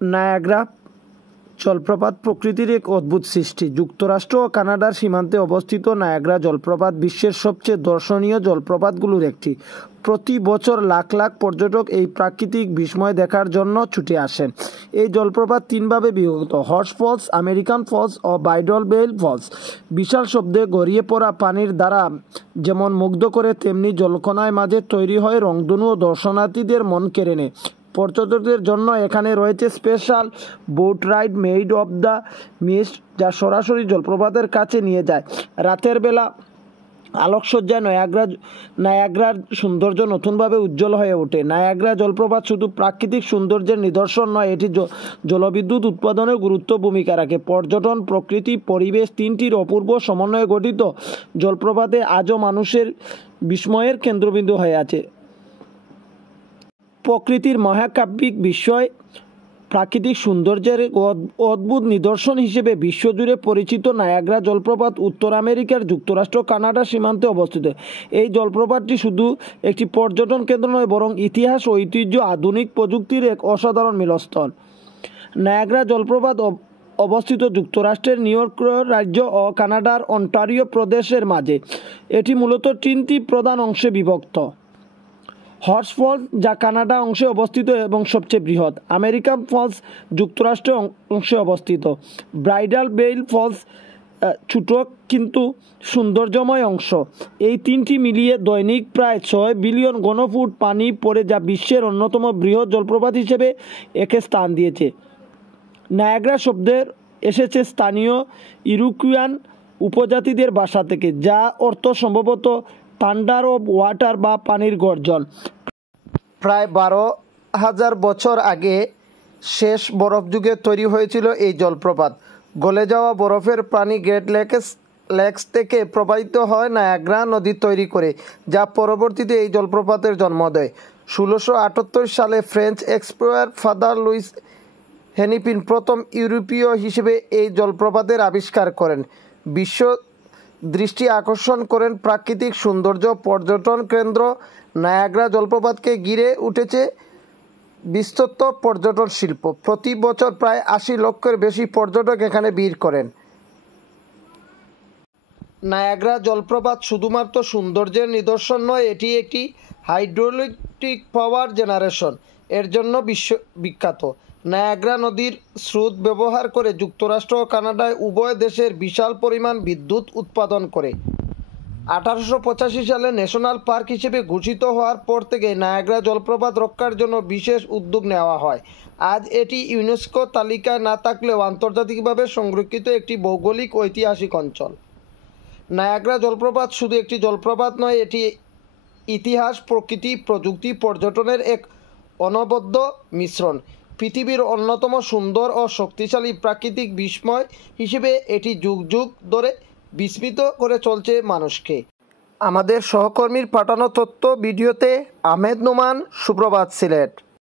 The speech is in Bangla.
নায়াগ্রা জলপ্রপাত প্রকৃতির এক অদ্ভুত সৃষ্টি। যুক্তরাষ্ট্র ও কানাডার সীমান্তে অবস্থিত নায়াগ্রা জলপ্রপাত বিশ্বের সবচেয়ে দর্শনীয় জলপ্রপাতগুলোর একটি। প্রতি বছর লাখ লাখ পর্যটক এই প্রাকৃতিক বিস্ময় দেখার জন্য ছুটে আসেন। এই জলপ্রপাত তিনভাবে বিভক্ত: হর্স ফলস, আমেরিকান ফলস ও বাইডল বেল ফলস। বিশাল শব্দে গড়িয়ে পড়া পানির দ্বারা যেমন মুগ্ধ করে, তেমনি জলকণায় মাঝে তৈরি হয় রংধনু ও দর্শনার্থীদের মন কেড়ে নেয়। পর্যটকদের জন্য এখানে রয়েছে special boat ride made of the mist, যা সরাসরি জলপ্রপাতের কাছে নিয়ে যায়। রাতের বেলা আলোকসজ্জায় নায়াগ্রার সৌন্দর্য নতুনভাবে উজ্জ্বল হয়ে ওঠে। নায়াগ্রা জলপ্রপাত শুধু প্রাকৃতিক সৌন্দর্যের নিদর্শন নয়, এটি জলবিদ্যুৎ উৎপাদনে গুরুত্বপূর্ণ ভূমিকা রাখে। পর্যটন, প্রকৃতি, পরিবেশ তিনটির অপূর্ব সমন্বয়ে গঠিত জলপ্রপাতে আজও মানুষের বিস্ময়ের কেন্দ্রবিন্দু হয়ে আছে। প্রকৃতির মহাকাব্যিক বিস্ময়, প্রাকৃতিক সৌন্দর্যের অদ্ভুত নিদর্শন হিসেবে বিশ্বজুড়ে পরিচিত নায়াগ্রা জলপ্রপাত উত্তর আমেরিকার যুক্তরাষ্ট্র কানাডা সীমান্তে অবস্থিত। এই জলপ্রপাতটি শুধু একটি পর্যটন কেন্দ্র নয়, বরং ইতিহাস, ঐতিহ্য, আধুনিক প্রযুক্তির এক অসাধারণ মিলনস্থল। নায়াগ্রা জলপ্রপাত অবস্থিত যুক্তরাষ্ট্রের নিউ ইয়র্ক রাজ্য ও কানাডার অন্টারিও প্রদেশের মাঝে। এটি মূলত তিনটি প্রধান অংশে বিভক্ত: হর্স ফলস, যা কানাডা অংশে অবস্থিত এবং সবচেয়ে বৃহৎ; আমেরিকান ফলস, যুক্তরাষ্ট্রের অংশে অবস্থিত; ব্রাইডাল বেল ফলস, ছোট কিন্তু সৌন্দর্যময় অংশ। এই তিনটি মিলিয়ে দৈনিক প্রায় 6 বিলিয়ন ঘনফুট পানি পড়ে, যা বিশ্বের অন্যতম বৃহৎ জলপ্রপাত হিসেবে একে স্থান দিয়েছে। নায়াগ্রা শব্দের এসেছে স্থানীয় ইরোকুয়ান উপজাতিদের ভাষা থেকে, যা অর্থ সম্ভবত থান্ডার অফ ওয়াটার বা পানির গর্জন। প্রায় 12,000 বছর আগে শেষ বরফ যুগে তৈরি হয়েছিল এই জলপ্রপাত। গলে যাওয়া বরফের পানি গ্রেট লেকস থেকে প্রবাহিত হয় নায়াগ্রা নদী তৈরি করে, যা পরবর্তীতে এই জলপ্রপাতের জন্ম দেয়। 1678 সালে ফ্রেঞ্চ এক্সপ্লোরার ফাদার লুইস হেনিপিন প্রথম ইউরোপীয় হিসেবে এই জলপ্রপাতের আবিষ্কার করেন। বিশ্ব দৃষ্টি আকর্ষণ করেন প্রাকৃতিক সৌন্দর্য। পর্যটন কেন্দ্র নায়াগ্রা জলপ্রপাতকে ঘিরে উঠেছে বিস্তৃত পর্যটন শিল্প। প্রতি বছর প্রায় 80 লক্ষের বেশি পর্যটক এখানে ভিড় করেন। নায়াগ্রা জলপ্রপাত শুধুমাত্র সৌন্দর্যের নিদর্শন নয়, এটি একটি হাইড্রোইলেকট্রিক পাওয়ার জেনারেশন এর জন্য বিখ্যাত। নায়াগ্রা নদীর স্রোত ব্যবহার করে যুক্তরাষ্ট্র ও কানাডায় উভয় দেশের বিশাল পরিমাণ বিদ্যুৎ উৎপাদন করে। 1885 সালে ন্যাশনাল পার্ক হিসেবে ঘোষিত হওয়ার পর থেকে নায়াগ্রা জলপ্রপাত রক্ষার জন্য বিশেষ উদ্যোগ নেওয়া হয়। আজ এটি ইউনেস্কো তালিকায় না থাকলেও আন্তর্জাতিকভাবে সংরক্ষিত একটি ভৌগোলিক ঐতিহাসিক অঞ্চল। নায়াগ্রা জলপ্রপাত শুধু একটি জলপ্রপাত নয়, এটি ইতিহাস, প্রকৃতি, প্রযুক্তি, পর্যটনের এক অনবদ্য মিশ্রণ। পৃথিবীর অন্যতম সুন্দর ও শক্তিশালী প্রাকৃতিক বিস্ময় হিসেবে এটি যুগ যুগ ধরে বিস্মিত করে চলছে মানুষকে। আমাদের সহকর্মীর পাঠানো তথ্য ভিডিওতে আহমেদ নোমান, সুপ্রভাত, সিলেট।